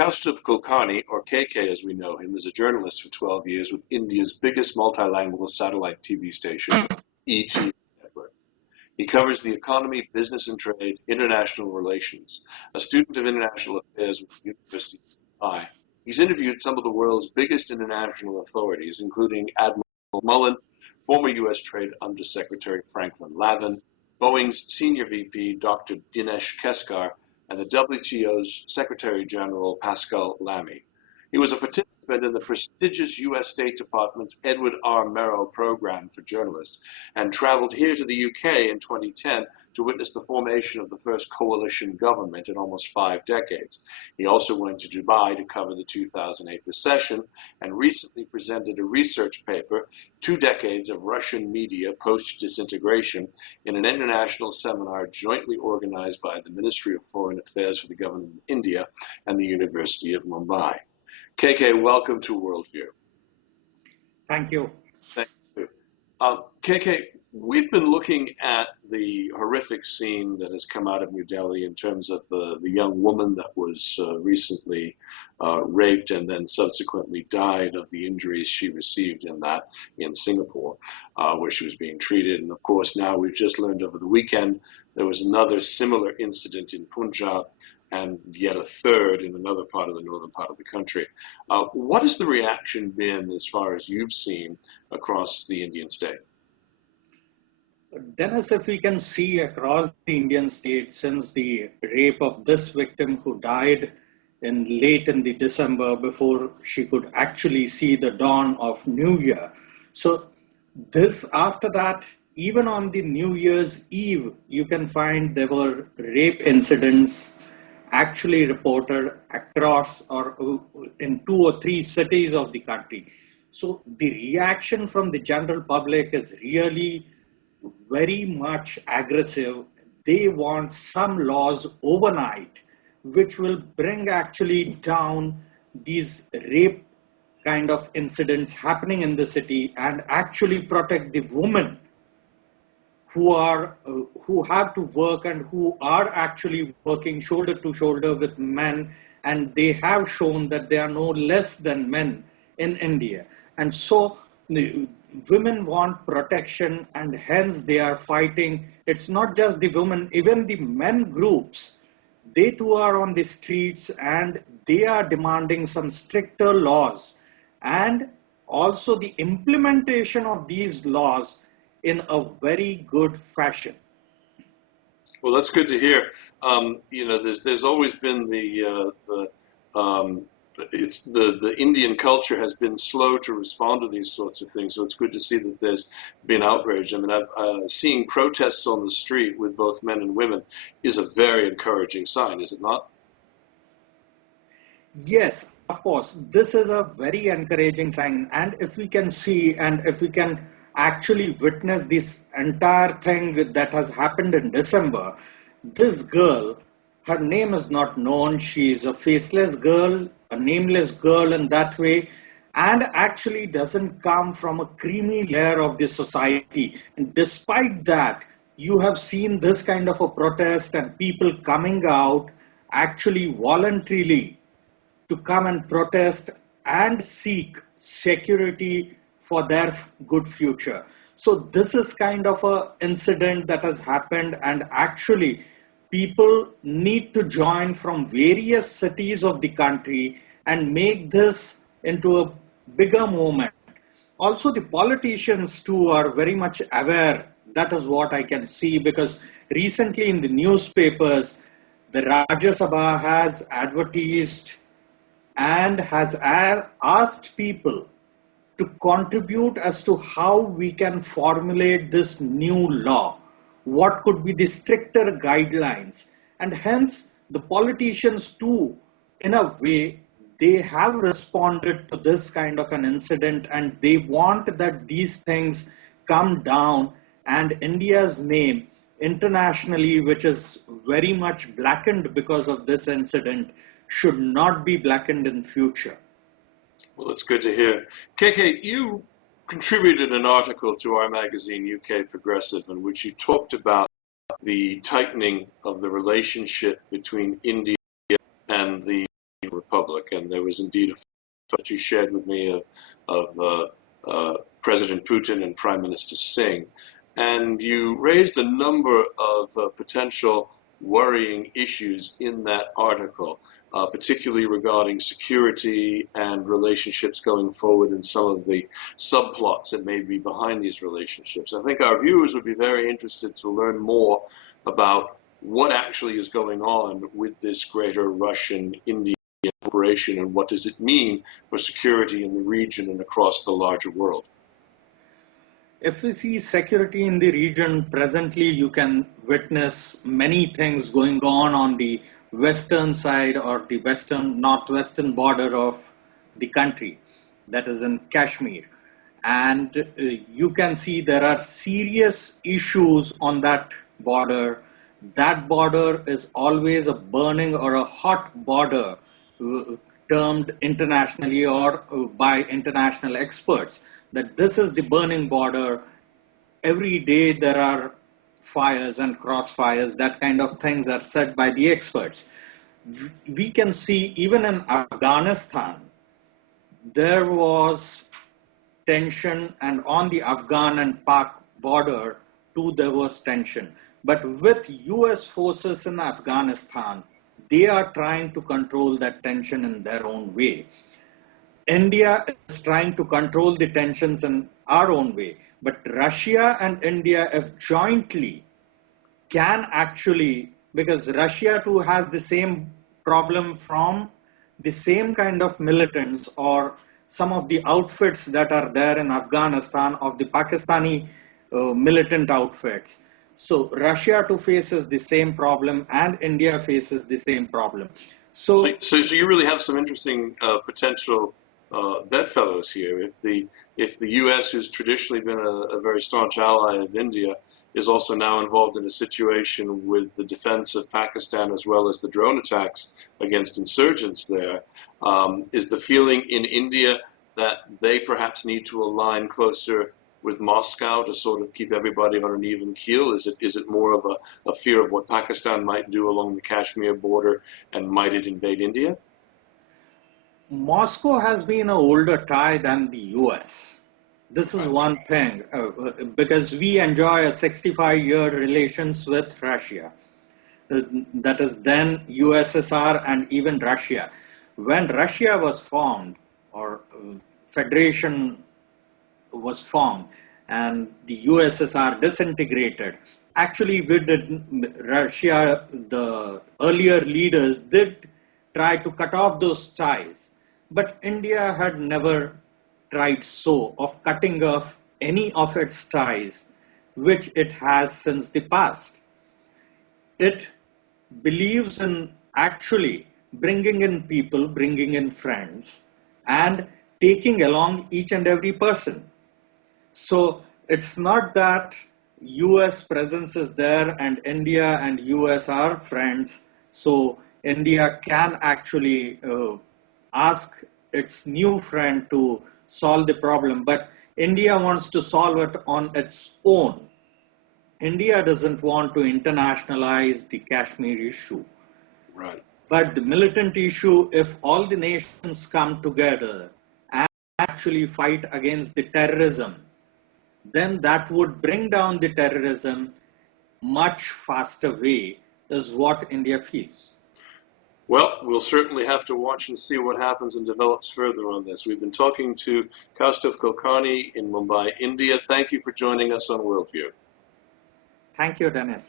Kaustubh Kulkarni, or KK as we know him, is a journalist for 12 years with India's biggest multilingual satellite TV station, ET Network. He covers the economy, business and trade, international relations. A student of international affairs with the University of Mumbai, he's interviewed some of the world's biggest international authorities, including Admiral Mullen, former U.S. Trade Undersecretary Franklin Lavin, Boeing's senior VP, Dr. Dinesh Keskar, and the WTO's Secretary General Pascal Lamy. He was a participant in the prestigious U.S. State Department's Edward R. Murrow program for journalists and traveled here to the UK in 2010 to witness the formation of the first coalition government in almost 5 decades. He also went to Dubai to cover the 2008 recession and recently presented a research paper, 2 Decades of Russian Media Post-Disintegration, in an international seminar jointly organized by the Ministry of Foreign Affairs for the Government of India and the University of Mumbai. KK, welcome to Worldview. Thank you. Thank you. KK, we've been looking at the horrific scene that has come out of New Delhi in terms of the young woman that was recently raped and then subsequently died of the injuries she received in Singapore, where she was being treated. And of course, now we've just learned over the weekend there was another similar incident in Punjab, and yet a third in another part of the northern part of the country. What has the reaction been as far as you've seen across the Indian state? Dennis, if we can see across the Indian state since the rape of this victim who died late in the December before she could actually see the dawn of New Year. So this, after that, even on the New Year's Eve, you can find there were rape incidents actually reported across or in 2 or 3 cities of the country. So the reaction from the general public is really very much aggressive. They want some laws overnight which will bring actually down these rape kind of incidents happening in the city and actually protect the women who have to work and who are actually working shoulder to shoulder with men, and they have shown that they are no less than men in India. And so the women want protection, and hence they are fighting. It's not just the women, even the men groups, they too are on the streets and they are demanding some stricter laws and also the implementation of these laws in a very good fashion. Well, that's good to hear. There's always been the Indian culture has been slow to respond to these sorts of things. So it's good to see that there's been outrage. I mean, seeing protests on the street with both men and women is a very encouraging sign, is it not? Yes, of course. This is a very encouraging sign. And if we can see and if we can actually witness this entire thing that has happened in December, this girl, her name is not known. She is a faceless girl, a nameless girl in that way, and actually doesn't come from a creamy layer of the society. And despite that, you have seen this kind of a protest and people coming out actually voluntarily to come and protest and seek security for their good future. So this is kind of an incident that has happened, and actually people need to join from various cities of the country and make this into a bigger movement. Also, the politicians too are very much aware. That is what I can see, because recently in the newspapers, the Rajya Sabha has advertised and has asked people to contribute as to how we can formulate this new law. What could be the stricter guidelines? And hence, the politicians too, in a way, they have responded to this kind of an incident, and they want that these things come down and India's name internationally, which is very much blackened because of this incident, should not be blackened in future. Well, that's good to hear. KK, you contributed an article to our magazine, UK Progressive, in which you talked about the tightening of the relationship between India and the Republic, and there was indeed a photo you shared with me of President Putin and Prime Minister Singh, and you raised a number of potential worrying issues in that article, particularly regarding security and relationships going forward and some of the subplots that may be behind these relationships. I think our viewers would be very interested to learn more about what actually is going on with this greater Russian-Indian cooperation and what does it mean for security in the region and across the larger world. If we see security in the region, presently you can witness many things going on the western side or the northwestern border of the country, that is in Kashmir. And you can see there are serious issues on that border. That border is always a burning or a hot border, termed internationally or by international experts, that this is the burning border. Every day there are fires and crossfires, that kind of things are said by the experts. We can see even in Afghanistan, there was tension, and on the Afghan and Pak border too there was tension. But with US forces in Afghanistan, they are trying to control that tension in their own way. India is trying to control the tensions in our own way. But Russia and India, if jointly, can actually, because Russia too has the same problem from the same kind of militants or some of the outfits that are there in Afghanistan of the Pakistani militant outfits. So Russia too faces the same problem and India faces the same problem. So you really have some interesting potential bedfellows here. If the U.S., who's traditionally been a very staunch ally of India, is also now involved in a situation with the defense of Pakistan as well as the drone attacks against insurgents there, is the feeling in India that they perhaps need to align closer with Moscow to sort of keep everybody on an even keel? Is it more of a fear of what Pakistan might do along the Kashmir border, and might it invade India? Moscow has been an older tie than the US. This is one thing, because we enjoy a 65-year relations with Russia. That is then USSR and even Russia. When Russia was formed, or Federation was formed, and the USSR disintegrated, actually Russia, the earlier leaders did try to cut off those ties. But India had never tried so of cutting off any of its ties, which it has since the past. It believes in actually bringing in people, bringing in friends, and taking along each and every person. So it's not that US presence is there and India and US are friends, so India can actually ask its new friend to solve the problem, but India wants to solve it on its own. India doesn't want to internationalize the Kashmir issue. Right. But the militant issue, if all the nations come together and actually fight against the terrorism, then that would bring down the terrorism much faster way, is what India feels. Well, we'll certainly have to watch and see what happens and develops further on this. We've been talking to Kaustubh Kulkarni in Mumbai, India. Thank you for joining us on Worldview. Thank you, Dennis.